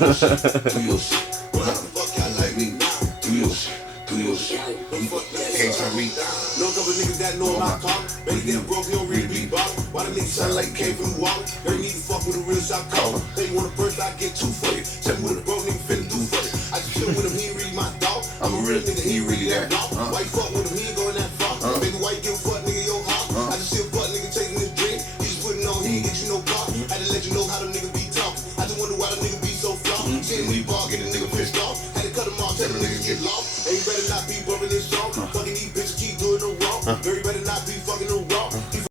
your shit. Do your shit. Fuck y'all like me. Do your shit. Do your shit. Can't turn me. Know a couple niggas that know my car. Baby getting broke, he don't really be bought. Why the niggas sound like you came from the wall? Girl, you need to fuck with a real shot caller. Hey, you want a burst, I get two for you. Tell me what a broke nigga finna do for you. I just chill with him, he ain't really my dog. I'm a real nigga, he ain't really that dog. Why you fuck with him, he ain't going that far. Baby, why you give a fuck nigga your heart? I just see a fuck nigga taking his drink. He just putting on, he ain't get you no car. Had to let you know how the nigga be talking. I just wonder why the nigga be so flawed. Seeing me ball, get a nigga pissed off. Had to cut him off, tell the niggas get lost. Hey, you better not be bumping this song. Fucking these bitches keep doing no wrong. Girl, you better not be fucking no wrong. He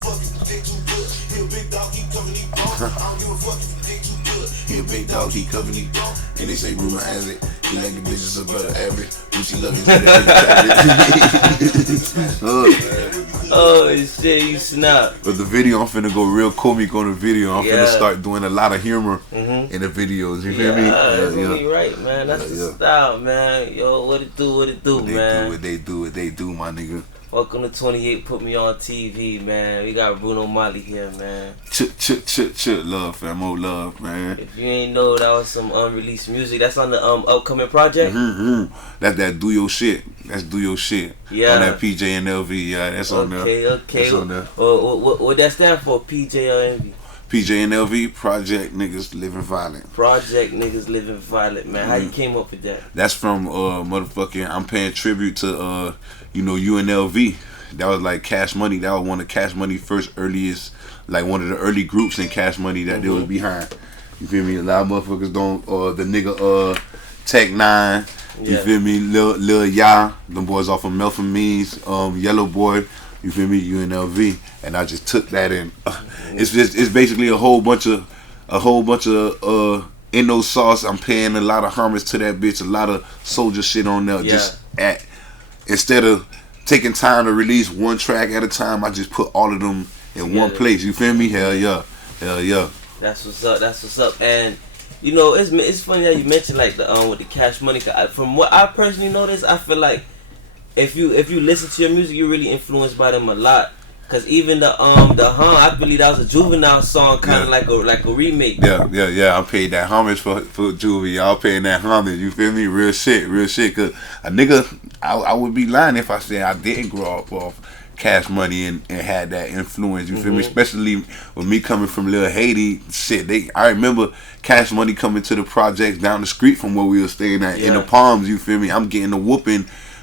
fucking dick too good. He a big dog, he covering these balls. I don't give a fuck if you dick too good. He a big dog, he covering these balls. And they say Bruno has it. He like the bitches above the average. Lucy love you better Oh shit, you snap. But the video, I'm finna go real comic on the video. I'm finna start doing a lot of humor in the videos. You feel me? That's right, man. That's the style, man. Yo, what it do, man. What they do, my nigga. Welcome to 28 Put Me On TV, man. We got Bruno Molly here, man. Chit, love, fam. More love, man. If you ain't know, that was some unreleased music. That's on the upcoming project? That's that Do Your Shit. That's Do Your Shit. Yeah. On that P.J.N.L.V. Yeah, that's on there. Okay. That's on there. What that stand for, P.J.N.L.V? P.J.N.L.V, Project Niggas Living Violent. Project Niggas Living Violent, man. How you came up with that? That's from motherfucking, I'm paying tribute to UNLV. That was like Cash Money. That was one of Cash Money first earliest, like one of the early groups in Cash Money that they was behind. You feel me? A lot of motherfuckers don't, the nigga Tech 9, you feel me? Lil Ya, them boys off of Melvin Means, Yellow Boy, you feel me? UNLV. And I just took that in. It's basically a whole bunch of in those sauce. I'm paying a lot of homage to that bitch, a lot of soldier shit on there. Just instead of taking time to release one track at a time, I just put all of them in one place. You feel me? Hell yeah. That's what's up. And you know, it's funny that you mentioned like the with the Cash Money. From what I personally noticed, I feel like if you listen to your music, you're really influenced by them a lot. Cause even the I believe that was a Juvenile song, kind of like a remake. Yeah. I paid that homage for Juvie. Y'all paying that homage. You feel me? Real shit. Cause a nigga, I would be lying if I said I didn't grow up off Cash Money and had that influence. You feel me? Especially with me coming from Little Haiti. Shit, I remember Cash Money coming to the projects down the street from where we were staying at in the Palms. You feel me? I'm getting a whooping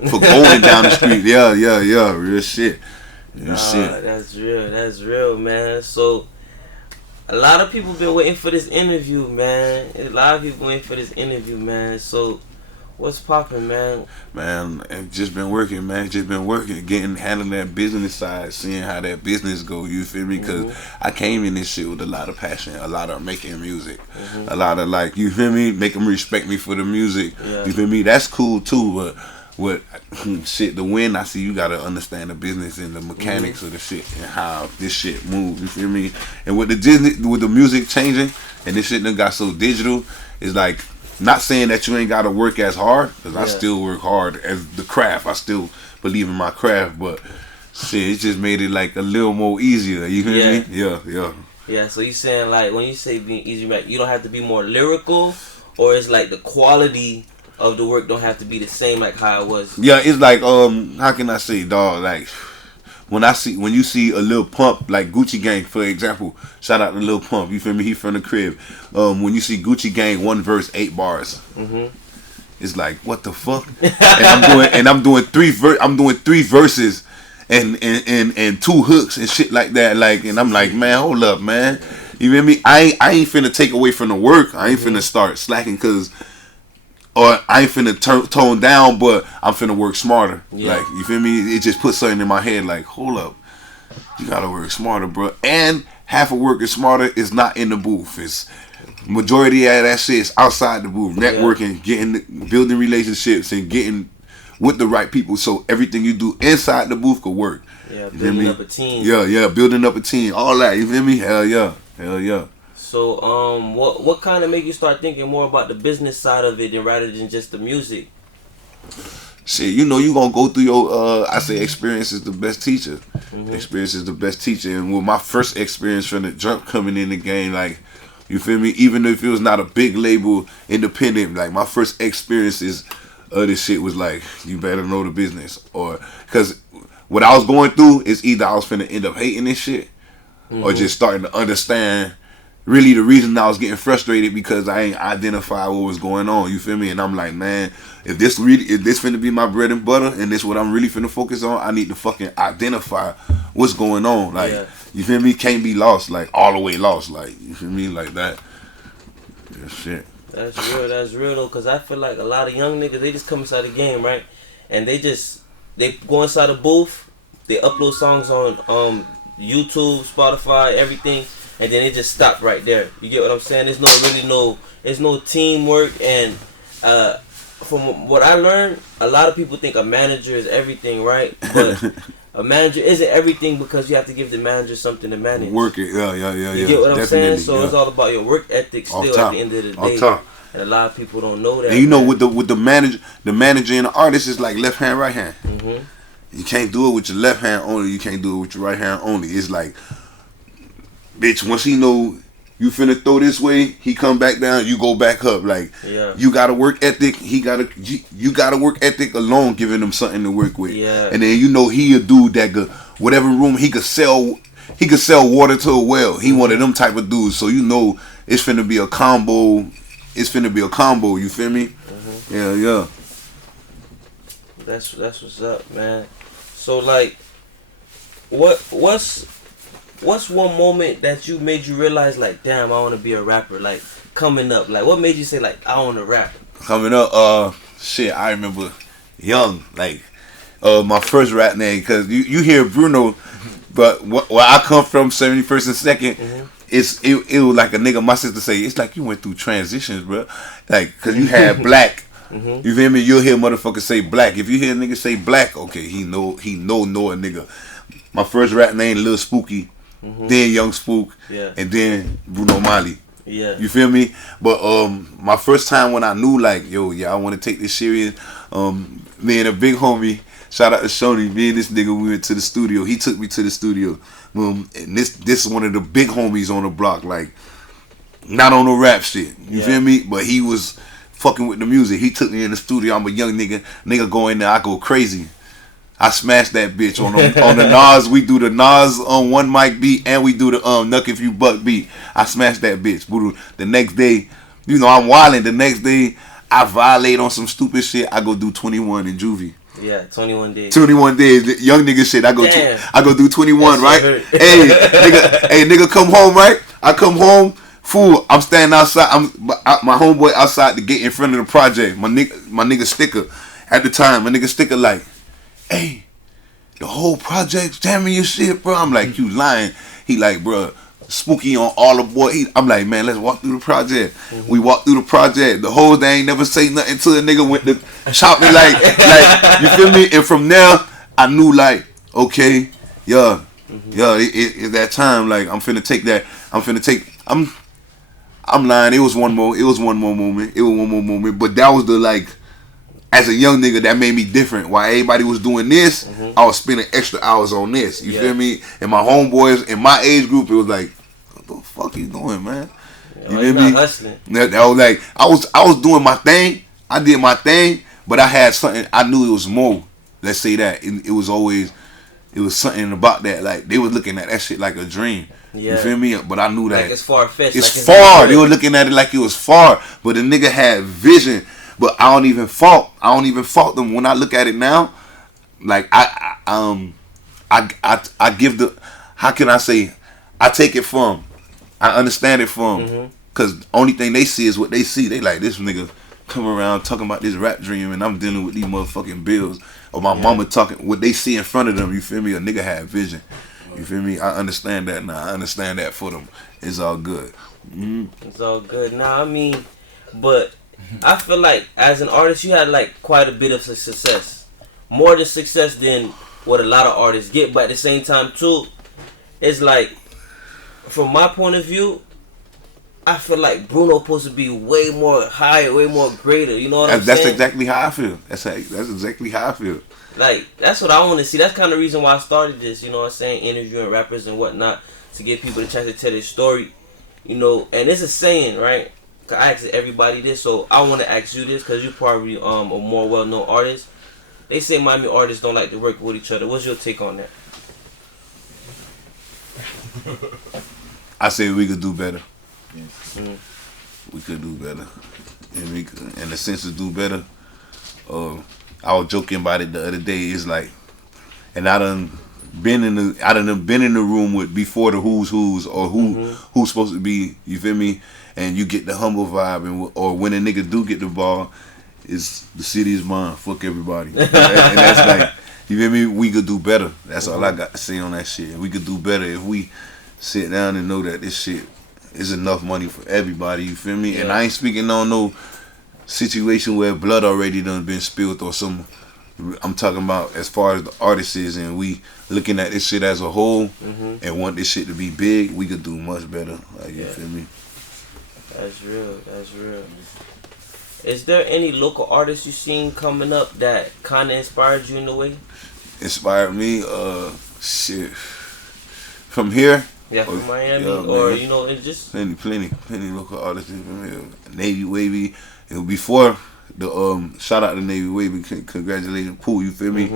for going down the street. Yeah. Real shit. That's real, man. So a lot of people been waiting for this interview, man. So what's poppin', man? Man, I've just been working, handling that business side, seeing how that business go. You feel me? Because I came in this shit with a lot of passion, a lot of making music, a lot of like, you feel me? Make them respect me for the music. You feel me? That's cool too, but what shit, the win, I see you gotta understand the business and the mechanics of the shit and how this shit moves. You feel me? And with the music changing and this shit done got so digital, it's like, not saying that you ain't gotta work as hard, because I still work hard as the craft. I still believe in my craft, but shit, it just made it like a little more easier. You feel me? Yeah. So you saying like when you say being easy, like you don't have to be more lyrical, or it's like the quality of the work don't have to be the same like how it was. Yeah, it's like how can I say, dog? Like when you see a Lil Pump, like Gucci Gang, for example, shout out to Lil Pump. You feel me? He from the crib. When you see Gucci Gang, 1 verse, 8 bars. It's like, what the fuck? and I'm doing 3 verses and 2 hooks and shit like that. Like, and I'm like, man, hold up, man. You feel me? I ain't finna take away from the work. I ain't finna start slacking or I ain't finna tone down, but I'm finna work smarter. Like, you feel me? It just put something in my head like, hold up, you gotta work smarter, bro. And half of working smarter is not in the booth. It's majority of that shit is outside the booth, networking, building relationships, and getting with the right people. So everything you do inside the booth could work. Yeah, building up a team. Yeah, building up a team. All that. You feel me? Hell yeah. So, what kind of make you start thinking more about the business side of it rather than just the music? Shit, you know you gonna go through your, I say experience is the best teacher. Experience is the best teacher. And with my first experience from the jump coming in the game, like, You feel me? Even if it was not a big label, independent, like my first experiences of this shit was like, you better know the business. Or, because what I was going through is either I was finna end up hating this shit or just starting to understand really the reason I was getting frustrated because I ain't identify what was going on. You feel me? And I'm like, man, if this finna be my bread and butter and this what I'm really finna focus on, I need to fucking identify what's going on. Like, you feel me? Can't be lost, like all the way lost. Like, you feel me? Like that. Yeah, shit. That's real though, cause I feel like a lot of young niggas, they just come inside the game, right? And they go inside the booth, they upload songs on YouTube, Spotify, everything, and then it just stop right there. You get what I'm saying? There's no teamwork, and from what I learned, a lot of people think a manager is everything, right? But a manager isn't everything because you have to give the manager something to manage. Work it, yeah. You get what I'm saying? So yeah. it's all about your work ethic still at the end of the day. And a lot of people don't know that. And you know, with the manager and the artist is like left hand, right hand. Mm-hmm. You can't do it with your left hand only. You can't do it with your right hand only. It's like, bitch, once he know you finna throw this way, he come back down, you go back up. Like, you got a work ethic, you got a work ethic alone, giving him something to work with. Yeah. And then you know he a dude that could, whatever room he could sell water to a well. He one of them type of dudes. So you know it's finna be a combo. It's finna be a combo. You feel me? Mm-hmm. Yeah. That's what's up, man. So like, what's one moment that made you realize like, damn, I want to be a rapper? Like coming up, like what made you say like, I want to rap? Coming up, shit, I remember young, like, my first rap name, because you hear Bruno, but where I come from, 71st and 2nd, mm-hmm. it was like a nigga, my sister say, it's like you went through transitions, bro. Like, because you had black. Mm-hmm. You feel me? You'll hear motherfuckers say black. If you hear a nigga say black, okay, he know a nigga. My first rap name, Lil Spooky, mm-hmm. then Young Spook, and then Bruno Mali. Yeah. You feel me? But my first time when I knew like, I want to take this serious, me and a big homie, shout out to Shoney, me and this nigga, we went to the studio. He took me to the studio. And this is one of the big homies on the block, like, not on the rap shit. You feel me? But he was fucking with the music. He took me in the studio. I'm a young nigga. Nigga go in there, I go crazy. I smashed that bitch on the Nas. We do the Nas on one mic beat, and we do the Nuck If You Buck beat. I smashed that bitch. The next day, you know, I'm wilding. The next day, I violate on some stupid shit. I go do 21 in Juvie. Yeah, 21 days. 21 days, young nigga shit. I go do 21, that's right? Hey, nigga, come home, right? I come home, fool. I'm standing outside. My homeboy outside the gate in front of the project. My nigga Sticker. At the time, my nigga Sticker like, hey, the whole project's jamming your shit, bro. I'm like, you lying. He like, bro, Spooky on all the boy. I'm like, man, let's walk through the project. Mm-hmm. We walked through the project. The whole they ain't never say nothing to the nigga went to chop me like, you feel me? And from there, I knew like, okay, it's that time. Like, I'm lying. It was one more moment. But that was the like, as a young nigga, that made me different. While everybody was doing this, mm-hmm. I was spending extra hours on this. You feel me? And my homeboys in my age group, it was like, what the fuck you doing, man? You feel me? Hustling. That was like, I was doing my thing. I did my thing, but I had something. I knew it was more. Let's say that it was something about that. Like, they was looking at that shit like a dream. Yeah. You feel me? But I knew that like it's far-fetched. It's like far. They were looking at it like it was far, but the nigga had vision. But I don't even fault them when I look at it now. Like I give the, how can I say, I take it from, I understand it from, mm-hmm. Cause only thing they see is what they see. They like, this nigga come around talking about this rap dream, and I'm dealing with these motherfucking bills, or my mama talking what they see in front of them. You feel me? A nigga had vision. You feel me? I understand that now. I understand that for them. It's all good. Mm-hmm. It's all good. Nah, I mean, but I feel like as an artist, you had like quite a bit of success, more than success than what a lot of artists get. But at the same time, too, it's like, from my point of view, I feel like Bruno supposed to be way more higher, way more greater. You know what I'm saying? That's exactly how I feel. That's exactly how I feel. Like, that's what I want to see. That's kind of the reason why I started this. You know what I'm saying? Interviewing rappers and whatnot to give people the chance to tell their story. You know, and it's a saying, right? 'Cause I ask everybody this, so I want to ask you this because you probably a more well-known artist. They say Miami artists don't like to work with each other. What's your take on that? I say we could do better. Mm. We could do better, and we could, in the sense of do better. I was joking about it the other day. It's like, and I done been in the room with before the who's or who's supposed to be. You feel me? And you get the humble vibe, or when a nigga do get the ball, it's the city is mine. Fuck everybody, and that's like, you feel me? We could do better. That's all I got to say on that shit. We could do better if we sit down and know that this shit is enough money for everybody. You feel me? Yeah. And I ain't speaking on no situation where blood already done been spilled or some. I'm talking about as far as the artists is, and we looking at this shit as a whole and want this shit to be big. We could do much better. Like, you feel me? That's real. That's real. Is there any local artists you seen coming up that kind of inspired you in a way? Inspired me? Shit. From here? Yeah, from Miami, or you know, it's just plenty local artists from here. Navy Wavy. And before the shout out to Navy Wavy, congratulations, Pooh. You feel me?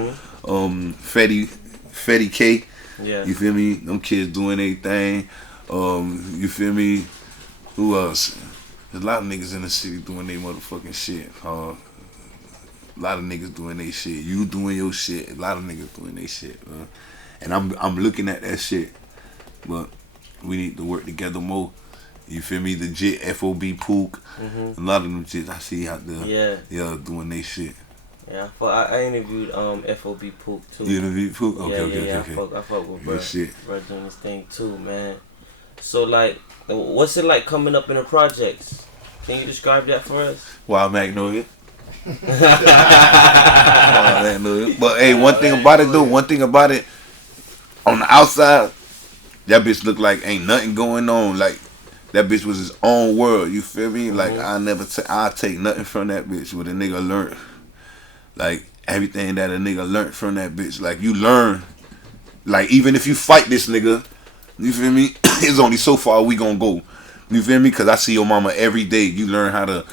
Fetty K. Yeah. You feel me? Them kids doing their thing. You feel me? Who else? There's a lot of niggas in the city doing their motherfucking shit. A lot of niggas doing their shit. You doing your shit. A lot of niggas doing their shit. And I'm looking at that shit. But we need to work together more. You feel me? The Jit, FOB Pook. A lot of them jits I see out there. Yeah, doing they shit. Yeah, I interviewed FOB Pook too. You interviewed Pook? Okay. I fuck with bro. Bro doing this thing too, man. So like, what's it like coming up in the projects? Can you describe that for us? Wild Magnolia. But hey, one thing about it, on the outside, that bitch look like ain't nothing going on. Like, that bitch was his own world. You feel me? Like, I take nothing from that bitch. What a nigga learned. Like, everything that a nigga learned from that bitch. Like, you learn. Like, even if you fight this nigga, you feel me? It's only so far we gonna go. You feel me? Cause I see your mama every day. You learn how to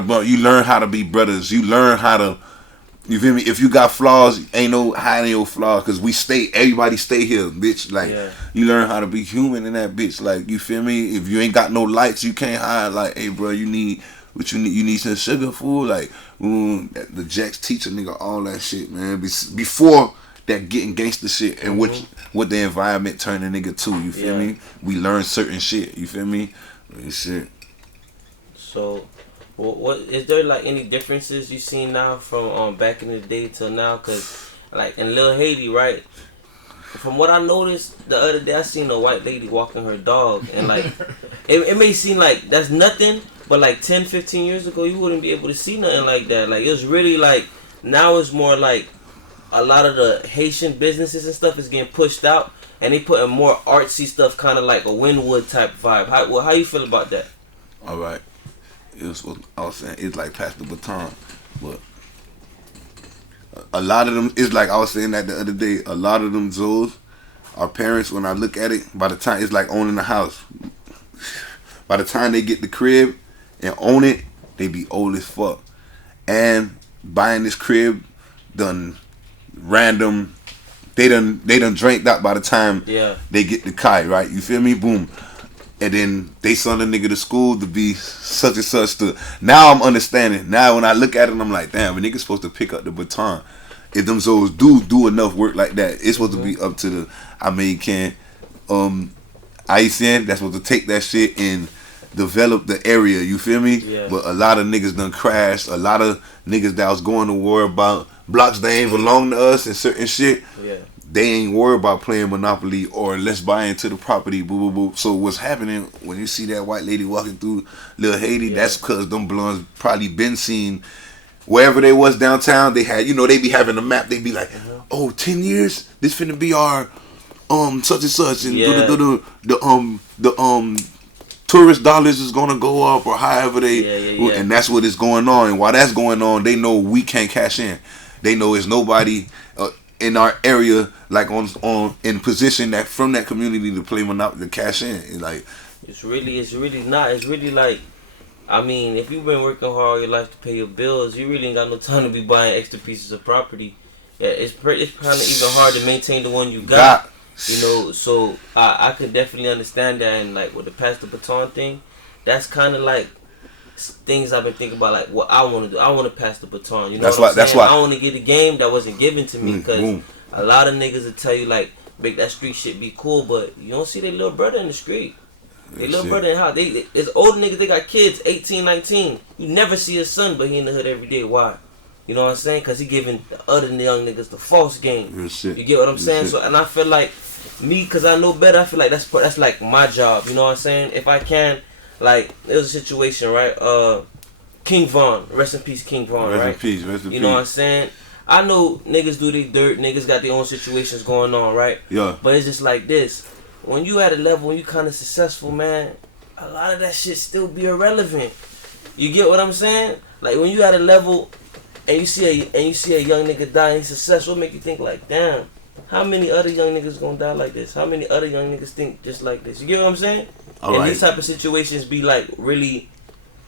bump. You learn how to be brothers. You learn how to. You feel me? If you got flaws, ain't no hiding your flaws, cause everybody stay here, bitch. Like, you learn how to be human in that bitch. Like, you feel me? If you ain't got no lights, you can't hide. Like, hey, bro, you need what you need. You need some sugar, food. Like, the Jacks teach a nigga all that shit, man. Before that getting gangster shit and what the environment turn a nigga to. You feel me? We learn certain shit. You feel me? Shit. So. What is there like any differences you seen now from back in the day till now? Cause like in Lil Haiti, right? From what I noticed the other day, I seen a white lady walking her dog, and like it may seem like that's nothing, but like 10, 15 years ago, you wouldn't be able to see nothing like that. Like, it was really like, now it's more like a lot of the Haitian businesses and stuff is getting pushed out, and they putting more artsy stuff, kind of like a Wynwood type vibe. How you feel about that? All right. It was what I was saying. It's like pass the baton, but a lot of them. It's like I was saying that the other day. A lot of them Zoes, our parents. When I look at it, by the time it's like owning a house. By the time they get the crib and own it, they be old as fuck. And buying this crib, done random. They done drank that by the time they get the kite, right? You feel me? Boom. And then they send a nigga to school to be such and such. Now I'm understanding. Now when I look at it, I'm like, damn, a nigga's supposed to pick up the baton. If them souls do enough work like that, it's supposed to be up to the American Haitian that's supposed to take that shit and develop the area. You feel me? Yeah. But a lot of niggas done crashed. A lot of niggas that was going to war about blocks that ain't belong to us and certain shit. Yeah. They ain't worried about playing Monopoly or let's buy into the property, boo, boo, boo. So what's happening when you see that white lady walking through Lil Haiti, that's because them blondes probably been seen wherever they was downtown. They had, they be having a map. They be like, 10 years, this finna be our such and such, and the tourist dollars is gonna go up or however they, and that's what is going on. And while that's going on, they know we can't cash in. They know it's nobody in our area like on in position that from that community to play Monopoly to cash in. And like It's really not. It's really like, I mean, if you've been working hard all your life to pay your bills, you really ain't got no time to be buying extra pieces of property. Yeah, it's kind of even hard to maintain the one you got. You know, so I could definitely understand that. And like with the pass the baton thing, that's kind of like things I've been thinking about, like what I want to do. I want to pass the baton. You know what I'm saying? That's why I want to get a game that wasn't given to me, because a lot of niggas will tell you like, make that street shit be cool, but you don't see their little brother in the street. Their little brother in the house. It's older niggas, they got kids, 18, 19. You never see his son, but he in the hood every day. Why? You know what I'm saying? Because he giving the other young niggas the false game. You get what I'm saying? So, and I feel like me, because I know better, I feel like that's like my job. You know what I'm saying? If I can, like, there's a situation, right? King Von, rest in peace, King Von, right? Rest in peace. You know what I'm saying? I know niggas do their dirt, niggas got their own situations going on, right? Yeah. But it's just like this. When you at a level, when you kind of successful, man, a lot of that shit still be irrelevant. You get what I'm saying? Like when you at a level and you see a young nigga die and successful, make you think like, damn, how many other young niggas gonna die like this? How many other young niggas think just like this? You get what I'm saying? And these type of situations be like really,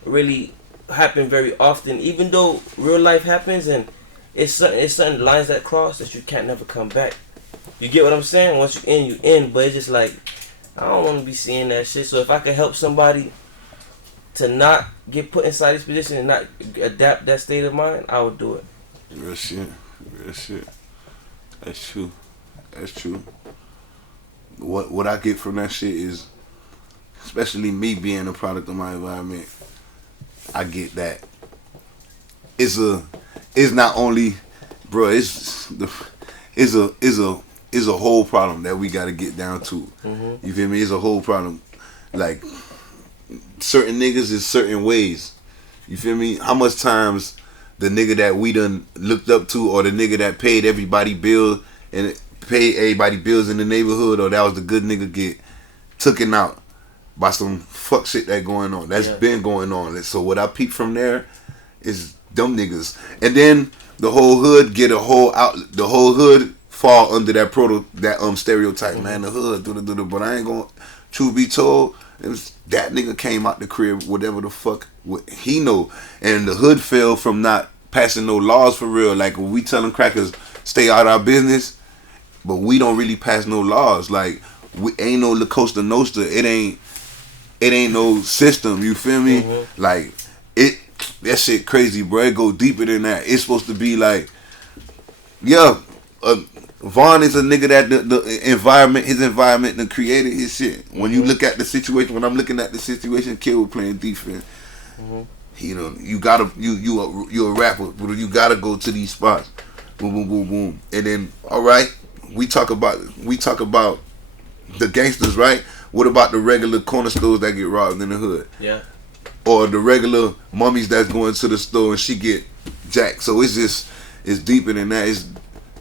really happen very often. Even though real life happens and it's certain lines that cross that you can't never come back. You get what I'm saying? Once you in, you in. But it's just like, I don't want to be seeing that shit. So if I can help somebody to not get put inside this position and not adapt that state of mind, I would do it. Real shit. That's true. What I get from that shit is, especially me being a product of my environment, I get that it's not only, bro, it's a whole problem that we got to get down to. You feel me? It's a whole problem. Like, certain niggas is certain ways. You feel me? How much times the nigga that we done looked up to, or the nigga that paid everybody bills and paid everybody bills in the neighborhood, or that was the good nigga, get taken out by some fuck shit that going on. That's been going on. So what I peep from there is them niggas. And then the whole hood get the whole hood fall under that stereotype, man. The hood, but I ain't gonna. Truth be told, it was that nigga came out the crib, whatever the fuck he know, and the hood fell from not passing no laws for real. Like when we telling crackers stay out of our business, but we don't really pass no laws. Like we ain't no La Costa Nostra. It ain't no system. You feel me? Like that shit crazy, bro. It go deeper than that. It's supposed to be like, Vaughn is a nigga that his environment done created his shit. When you look at the situation, when I'm looking at the situation, Kid was playing defense. You know, you a rapper, but you gotta go to these spots. Boom, boom, boom, boom. And then, all right, we talk about the gangsters, right? What about the regular corner stores that get robbed in the hood? Yeah. Or the regular mummies that's going to the store and she get jacked. So it's deeper than that.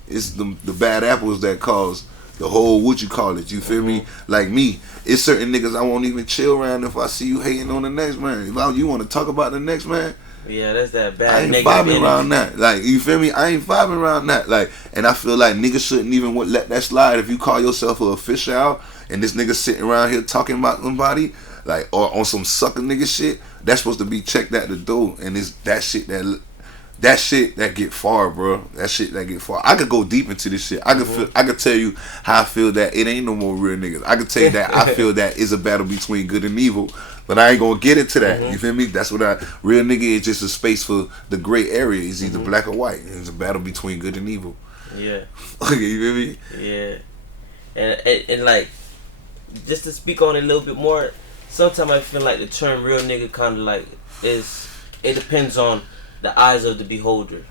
It's the bad apples that cause the whole, what you call it, you feel me? Like me, it's certain niggas I won't even chill around if I see you hating on the next man. If you want to talk about the next man, yeah, that's that bad. I ain't vibing around that. Like, you feel me? I ain't vibing around that. Like, and I feel like niggas shouldn't even let that slide. If you call yourself a official and this nigga sitting around here talking about somebody, like, or on some sucker nigga shit, that's supposed to be checked at the door. And it's that shit that get far, bro. That shit that get far. I could go deep into this shit. I could tell you how I feel that it ain't no more real niggas. I could tell you that I feel that it's a battle between good and evil. But I ain't gonna get into that. You feel me? That's what real nigga is, just a space for the gray area. It's either black or white. It's a battle between good and evil. Yeah. Okay, you feel me? Yeah. And like, just to speak on it a little bit more, sometimes I feel like the term real nigga kind of like it depends on the eyes of the beholder.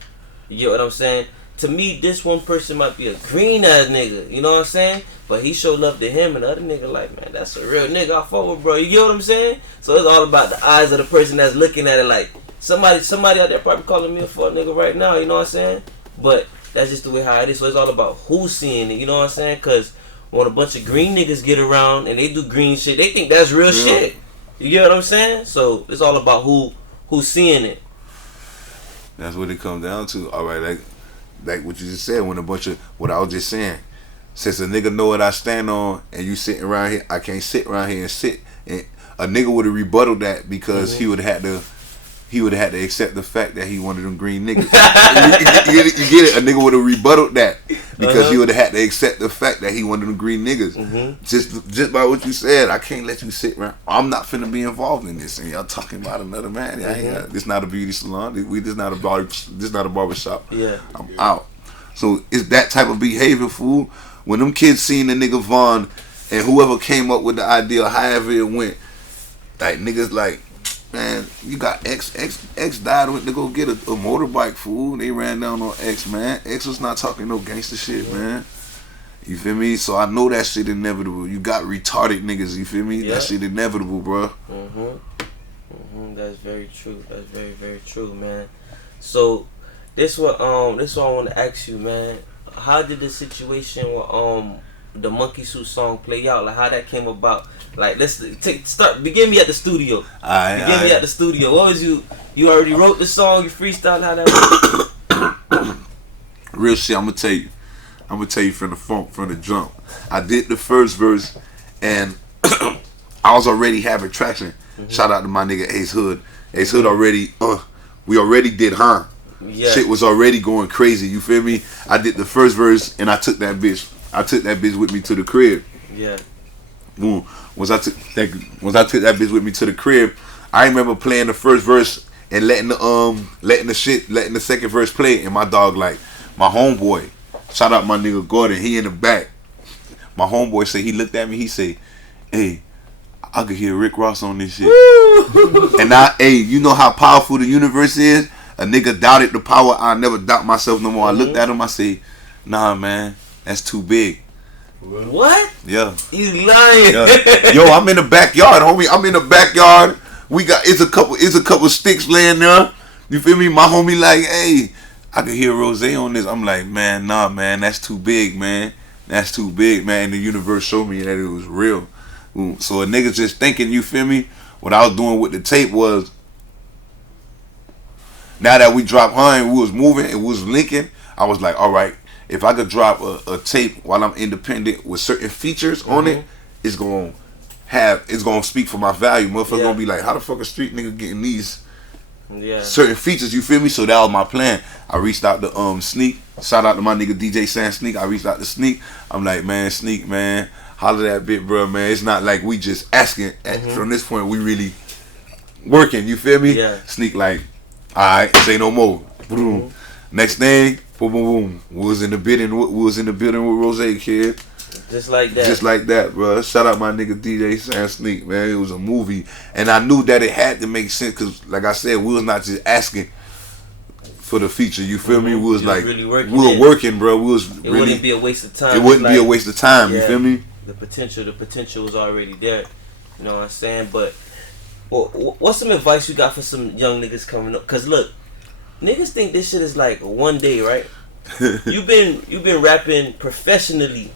You get what I'm saying? To me, this one person might be a green ass nigga, you know what I'm saying? But he show love to him, and the other nigga like, man, that's a real nigga I fuck with, bro. You get what I'm saying? So it's all about the eyes of the person that's looking at it. Like, somebody out there probably calling me a fuck nigga right now, you know what I'm saying? But that's just the way how it is. So it's all about who's seeing it, you know what I'm saying? Because when a bunch of green niggas get around and they do green shit, they think that's real shit. You get what I'm saying? So it's all about who's seeing it. That's what it comes down to. All right, like what you just said, when a bunch of, what I was just saying, since a nigga know what I stand on and you sitting around here, I can't sit around here and sit and a nigga would have rebutted that because he would have had to accept the fact that he wanted them green niggas. You get it? A nigga would have rebutted that because he would have had to accept the fact that he wanted them green niggas. Just by what you said, I can't let you sit around. I'm not finna be involved in this. And y'all talking about another man. This not a beauty salon. This not a barbershop. Yeah. I'm out. So it's that type of behavior, fool. When them kids seen the nigga Vaughn and whoever came up with the idea, however it went, like niggas like, man, you got X died went to go get a motorbike, fool. They ran down on X, man. X was not talking no gangster shit, man. You feel me? So I know that shit inevitable. You got retarded niggas, you feel me? That shit inevitable, bro. That's very true. That's very, very true, man. So this what I want to ask you, man. How did the situation with the Monkey Suit song play out? Like how that came about? Like begin me at the studio. Begin me at the studio. What was you already wrote the song, you freestyle, how that Real shit, I'm gonna tell you from the jump. I did the first verse and I was already having traction. Shout out to my nigga Ace Hood. Ace Hood already we already did shit was already going crazy, you feel me? I did the first verse and I took that bitch with me to the crib. Yeah. Boom. Once I took that bitch with me to the crib, I remember playing the first verse and letting the second verse play, and my dog, like, my homeboy, shout out my nigga Gordon, he in the back. My homeboy say, he looked at me, he say, hey, I could hear Rick Ross on this shit. And you know how powerful the universe is? A nigga doubted the power, I never doubt myself no more. I looked at him, I say, nah, man, that's too big. What? Yeah. You lying? Yeah. Yo, I'm in the backyard, homie. I'm in the backyard. It's a couple sticks laying there. You feel me? My homie like, hey, I can hear Rose on this. I'm like, man, nah, man, that's too big, man. That's too big, man. And the universe showed me that it was real. So a nigga just thinking, you feel me? What I was doing with the tape was, now that we dropped her and we was moving and we was linking, I was like, all right, if I could drop a tape while I'm independent with certain features on it, it's gonna speak for my value. Motherfucker gonna be like, how the fuck a street nigga getting these certain features, you feel me? So that was my plan. I reached out to Sneak. Shout out to my nigga DJ Sam Sneak. I reached out to Sneak. I'm like, man, Sneak, man, holler that bit, bro, man. It's not like we just asking. From this point, we really working, you feel me? Yeah. Sneak like, alright, say no more. Boom. Next thing, boom, boom, boom. We was in the building with Rose, kid. Just like that. Just like that, bro. Shout out my nigga DJ Sam Sneak, man. It was a movie. And I knew that it had to make sense because, like I said, we was not just asking for the feature. You feel me? We was like, really we were working, bro. It wouldn't be a waste of time. It wouldn't be a waste of time, you feel me? The potential was already there. You know what I'm saying? But what's some advice you got for some young niggas coming up? Because look, niggas think this shit is like one day, right? You've been rapping professionally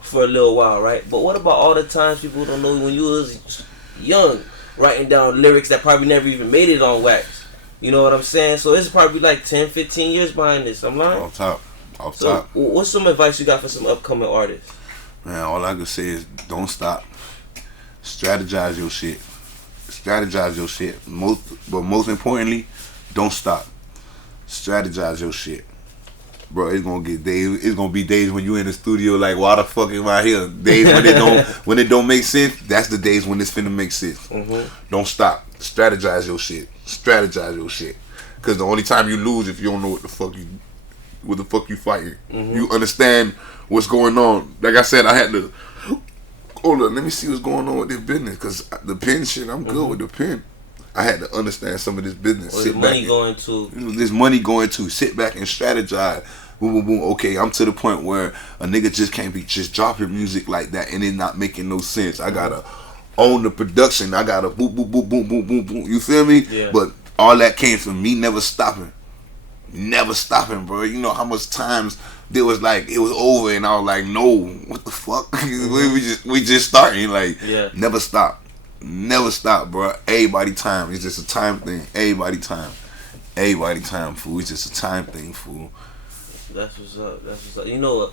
for a little while, right? But what about all the times people don't know when you was young, writing down lyrics that probably never even made it on wax? You know what I'm saying? So it's probably like 10, 15 years behind this. I'm lying? Off top. What's some advice you got for some upcoming artists? Man, all I can say is don't stop. Strategize your shit. But most importantly, don't stop. Strategize your shit. Bro, it's gonna be days when you in the studio like, why the fuck am I here? Days when it don't make sense. That's the days when it's finna make sense. Don't stop. Strategize your shit. Cause the only time you lose if you don't know what the fuck you fighting. You understand what's going on. Like I said, I had to hold on. Let me see what's going on with this business. Cause the pen shit, I'm good with the pen. I had to understand some of this business. Where's the money going to? This money going to. Sit back and strategize. Boom, boom, boom. Okay, I'm to the point where a nigga just can't be just dropping music like that and it not making no sense. I gotta own the production. I gotta boom, boom, boom, boom, boom, boom, boom. You feel me? Yeah. But all that came from me never stopping, bro. You know how much times there was like it was over and I was like, no, what the fuck? we just starting. Like, never stop, bro. Everybody time. It's just a time thing. Everybody time, fool. It's just a time thing, fool. That's what's up. You know what?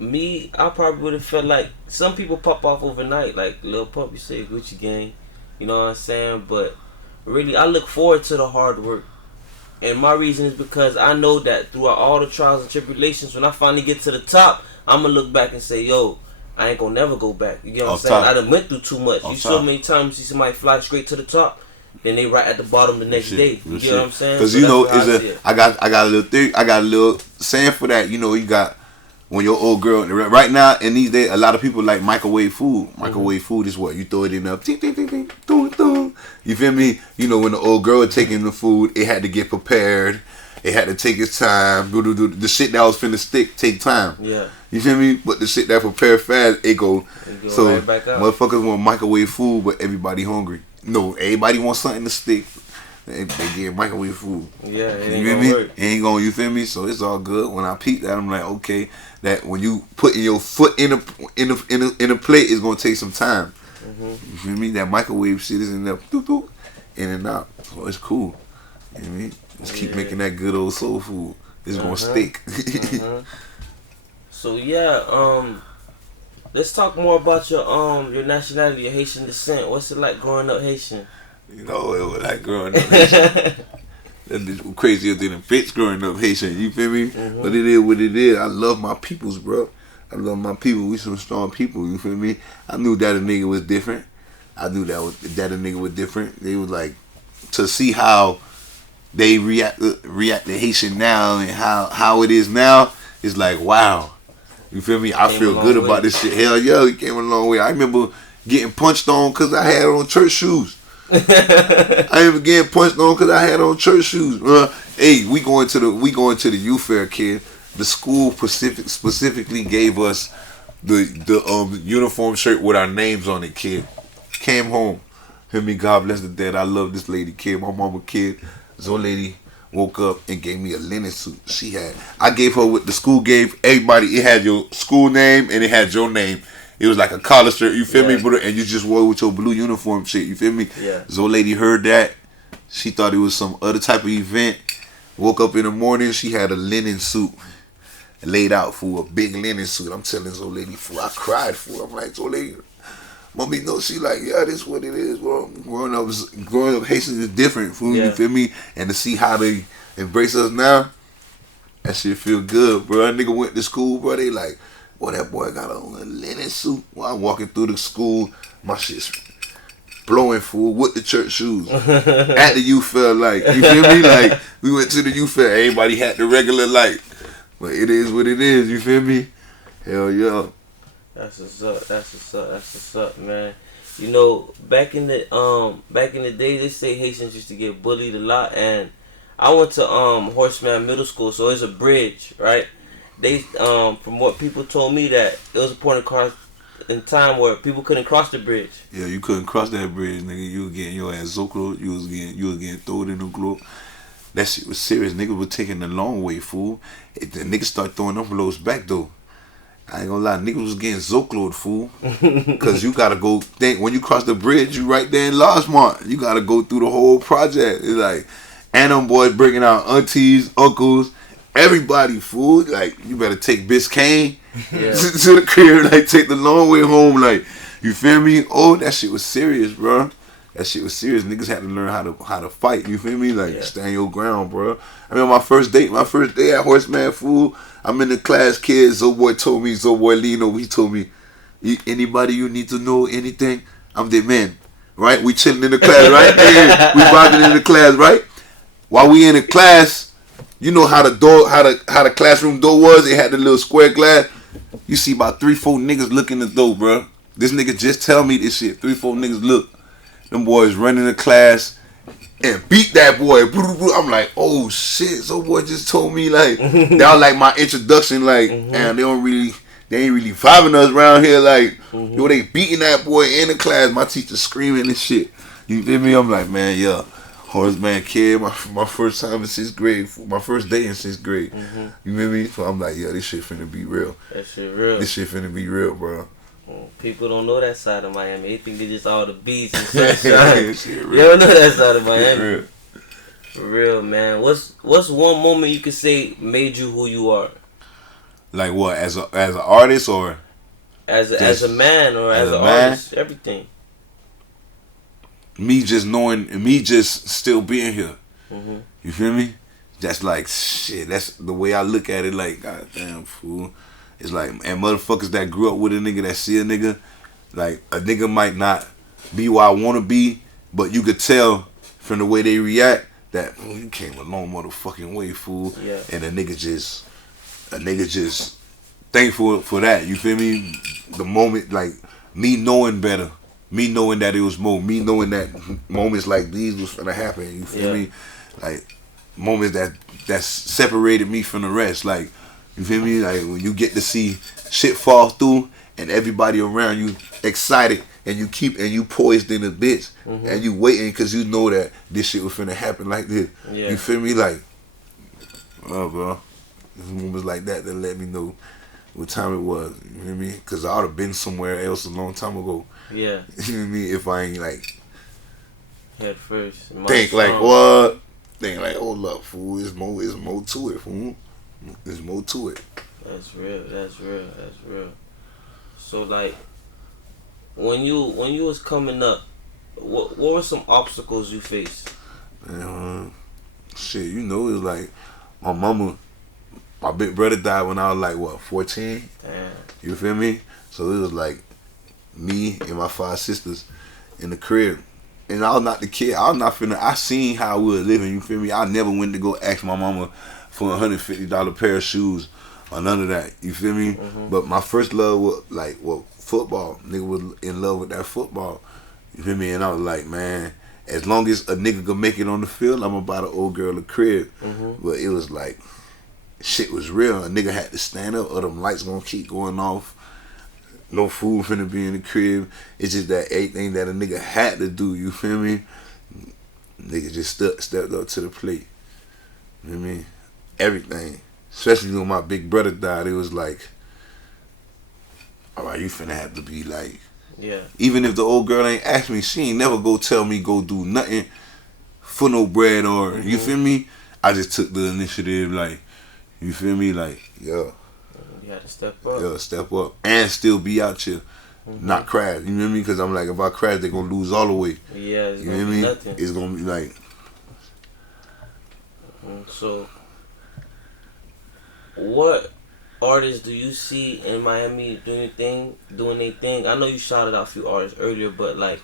Me, I probably would have felt like some people pop off overnight, like Lil Pump, you say Gucci Gang, you know what I'm saying? But really, I look forward to the hard work. And my reason is because I know that throughout all the trials and tribulations, when I finally get to the top, I'm going to look back and say, yo, I ain't going to never go back. You get what I'm saying? I done went through too much. You so many times you see somebody fly straight to the top, then they right at the bottom the next day. You get what I'm saying? Because, I got a little thing, I got a little saying for that. You know, you got, when your old girl, right now, in these days, a lot of people like microwave food. Microwave food is what? You throw it in up, ting, ting, ting, ting, dun, dun. You feel me? You know, when the old girl was taking the food, it had to get prepared. It had to take its time. The shit that was finna stick take time. Yeah. You feel me? But the shit that prepared fast, it go so right back up. Motherfuckers want microwave food, but everybody hungry. No, everybody wants something to stick. They get microwave food. Yeah, it you feel me? Work. It ain't gonna, you feel me? So it's all good. When I peep that, I'm like, okay, that when you putting your foot in a plate, it's gonna take some time. You feel me? That microwave shit is in there, in and out. So it's cool. You know what I mean? Just keep making that good old soul food. It's gonna stick. So yeah, let's talk more about your nationality, your Haitian descent. What's it like growing up Haitian? You know, it was like growing up Haitian. That bitch was crazier than a bitch growing up Haitian. You feel me? But it is what it is. I love my peoples, bro. I love my people. We some strong people. You feel me? I knew that a nigga was different. I knew that a nigga was different. They was like, to see how they react to Haitian now and how it is now, it's like, wow. You feel me? I feel good about this shit. Hell yeah, he came a long way. I remember getting punched on because I had on church shoes. I remember getting punched on because I had on church shoes. Hey, we going to the youth fair, kid. The school specifically gave us the uniform shirt with our names on it, kid. Came home. Hear me, God bless the dead. I love this lady, kid. My mama, kid. This old lady woke up and gave me a linen suit. I gave her what the school gave everybody. It had your school name and it had your name. It was like a collar shirt, you feel me, bro? And you just wore it with your blue uniform shit, you feel me? Yeah. This old lady heard that. She thought it was some other type of event. Woke up in the morning, she had a linen suit laid out for a big linen suit. I'm telling this old lady, I cried for her. I'm like, this old lady, mommy, no, she like, yeah, this is what it is, bro. Growing up Haitians is different, fool, you feel me? And to see how they embrace us now, that shit feel good, bro. That nigga went to school, bro. They like, boy, that boy got on a linen suit. While I'm walking through the school, my shit's blowing, fool, with the church shoes. At the youth fair, like, you feel me? Like, we went to the youth fair, everybody had the regular light. But it is what it is, you feel me? Hell yeah. That's what's up, man. You know, back in the day, they say Haitians used to get bullied a lot, and I went to Horseman Middle School, so it's a bridge, right? They from what people told me, that there was a point in time where people couldn't cross the bridge. Yeah, you couldn't cross that bridge, nigga. You was getting your ass zoclo. You was getting thrown in the globe. That shit was serious. Niggas were taking the long way, fool. The niggas start throwing them blows back though. I ain't gonna lie, niggas was getting zocloed, fool. Cause you gotta go think when you cross the bridge, you right there in Largemont. You gotta go through the whole project. It's like, and them boys bringing out aunties, uncles, everybody, fool. Like, you better take Biscayne to the crib, like take the long way home, like, you feel me? Oh, that shit was serious, bro. That shit was serious. Niggas had to learn how to fight. You feel me? Like, stand your ground, bro. I remember my first day at Horseman, fool. I'm in the class, kids. Zoboy told me, Zoboy Lino, he told me, anybody you need to know anything, I'm the man. Right? We chilling in the class, right? Yeah, we vibing in the class, right? While we in the class, you know how the door, how the classroom door was. It had the little square glass. You see about 3-4 niggas looking at the door, bro. This nigga just tell me this shit. 3-4 niggas look. Them boys running the class and beat that boy. I'm like, oh shit. So boy just told me, like, that was like my introduction. Like, damn, they ain't really vibing us around here. Like, yo, they beating that boy in the class. My teacher screaming and shit. You feel me? I'm like, man, yeah. Horseman kid, my first time in 6th grade, my first day in 6th grade. You feel me? So I'm like, yeah, this shit finna be real. That shit real. This shit finna be real, bro. People don't know that side of Miami. They think they just all the beats and sunshine. You don't know that side of Miami. For real, man. What's one moment you could say made you who you are? Like what? As an artist or as a man or as an man? artist, everything. Me just knowing, me just still being here. Mm-hmm. You feel me? That's like shit. That's the way I look at it. Like, goddamn fool. It's like, and motherfuckers that grew up with a nigga that see a nigga, like a nigga might not be where I want to be, but you could tell from the way they react that you came a long motherfucking way, fool. Yeah. And a nigga just thankful for that. You feel me? The moment, like me knowing better, me knowing that it was more, me knowing that moments like these was gonna happen. You feel me? Like moments that separated me from the rest. Like, you feel me? Like when you get to see shit fall through and everybody around you excited and you poised in a bitch and you waiting because you know that this shit was finna happen like this. Yeah. You feel me? Like, oh, bro. There's moments like that let me know what time it was. You feel me? Because I would have been somewhere else a long time ago. Yeah. You feel me? If I ain't like Head first. think like what? Think like, hold up, fool. There's more to it, fool. There's more to it. That's real. That's real. That's real. So like, when you was coming up, what were some obstacles you faced? Shit, you know, it was like my mama, my big brother died when I was like what, 14. Damn. You feel me? So it was like me and my 5 sisters in the crib. And I was not the kid. I was not finna. I seen how we were living. You feel me? I never went to go ask my mama for $150 pair of shoes or none of that. You feel me? But my first love was like, well, football. Nigga was in love with that football. You feel me? And I was like, man, as long as a nigga could make it on the field, I'm about an old girl a crib. But it was like, shit was real. A nigga had to stand up or them lights gonna keep going off. No food finna be in the crib. It's just that everything that a nigga had to do, you feel me? Nigga just stepped up to the plate. You know what I mean? Everything. Especially when my big brother died, it was like, alright, you finna have to be like, yeah. Even if the old girl ain't asked me, she ain't never go tell me go do nothing for no bread or, you feel me? I just took the initiative, like, you feel me? Like, yeah. You had to step up. Yeah, step up and still be out here, not crash. You know what I mean? Because I'm like, if I crash, they're gonna lose all the way. Yeah, it's you gonna know what be I mean? nothing. It's gonna be like. So, what artists do you see in Miami doing their thing? I know you shouted out a few artists earlier, but like,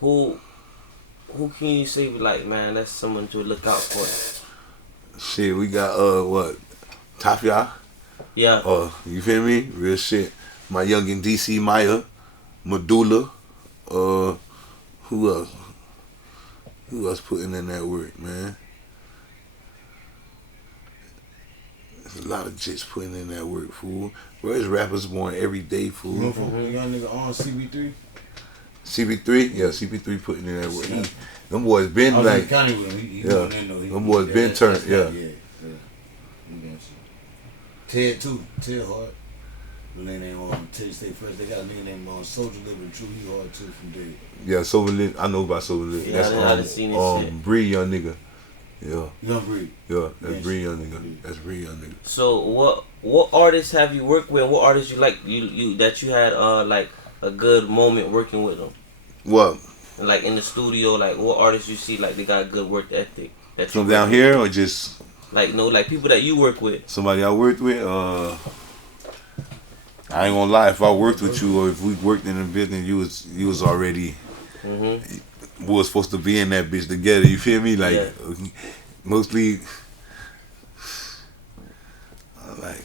who can you say like, man, that's someone to look out for? Shit, we got what, Tapia. Yeah. You feel me? Real shit. My youngin' DC Maya, Medulla. Who else? Who else putting in that work, man? There's a lot of jits putting in that work, fool. Where's rappers born every day, fool? You know from young nigga on CB3? CB3? Yeah, CB3 putting in that work. Them boys been like, them boys been turned, yeah. Ted too, Ted hard. The name on Ted Stay Fresh. They got a nigga named Soldier Living True. He hard too from Dead. Yeah, Sober Lit. I know about Sober Lit. Yeah, I done seen this shit. Bree young nigga. Yeah. Young Bree. Yeah, that's Bree young nigga. That's Bree young nigga. So what artists have you worked with? What artists you like you that you had like a good moment working with them? What? Like in the studio, like what artists you see like they got good work ethic? That From down here or just like no, like people that you work with. somebody I worked with? I ain't gonna lie. If I worked with you or if we worked in a business, you was already. We was supposed to be in that bitch together. You feel me? Like mostly, like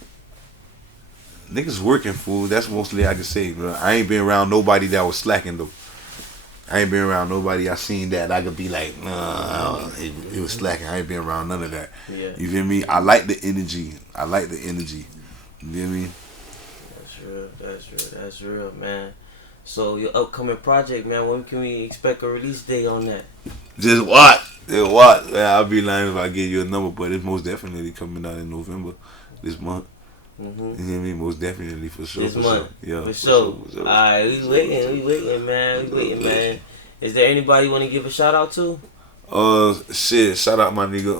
niggas working, fool. That's mostly I can say. Bro. I ain't been around nobody that was slacking though. I ain't been around nobody I seen that I could be like, nah, it was slacking. I ain't been around none of that. Yeah. You feel me? I like the energy. You feel me? That's real, man. So your upcoming project, man, when can we expect a release date on that? Just what? Yeah, I'll be lying if I give you a number, but it's most definitely coming out in November this month. You know what I mean? Most definitely for sure. This month, Yeah, for sure. Alright, we waiting, man. Is there anybody you want to give a shout out to? Shit, shout out my nigga